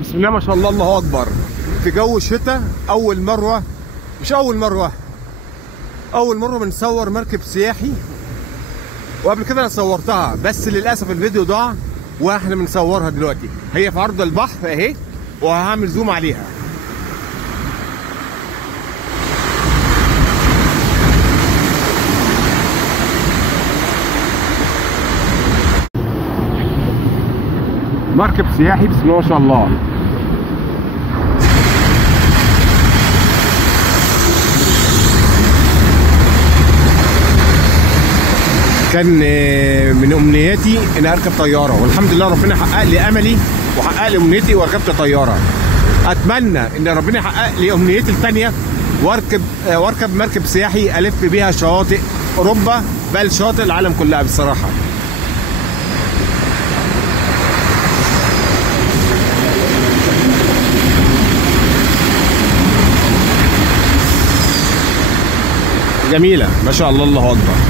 بسم الله ما شاء الله، الله اكبر. في جو الشتاء اول مره، مش اول مره بنصور مركب سياحي. وقبل كده انا صورتها بس للاسف الفيديو ضاع، واحنا بنصورها دلوقتي. هي في عرض البحر اهي، وهعمل زوم عليها. مركب سياحي بسم الله ما شاء الله. كان من امنياتي ان اركب طياره، والحمد لله ربنا حقق لي املي وحقق لي امنيتي وركبت طياره. اتمنى ان ربنا يحقق لي امنيتي الثانيه واركب مركب سياحي الف بيها شواطئ اوروبا، بل شواطئ العالم كلها بصراحه. جميله ما شاء الله، الله اكبر.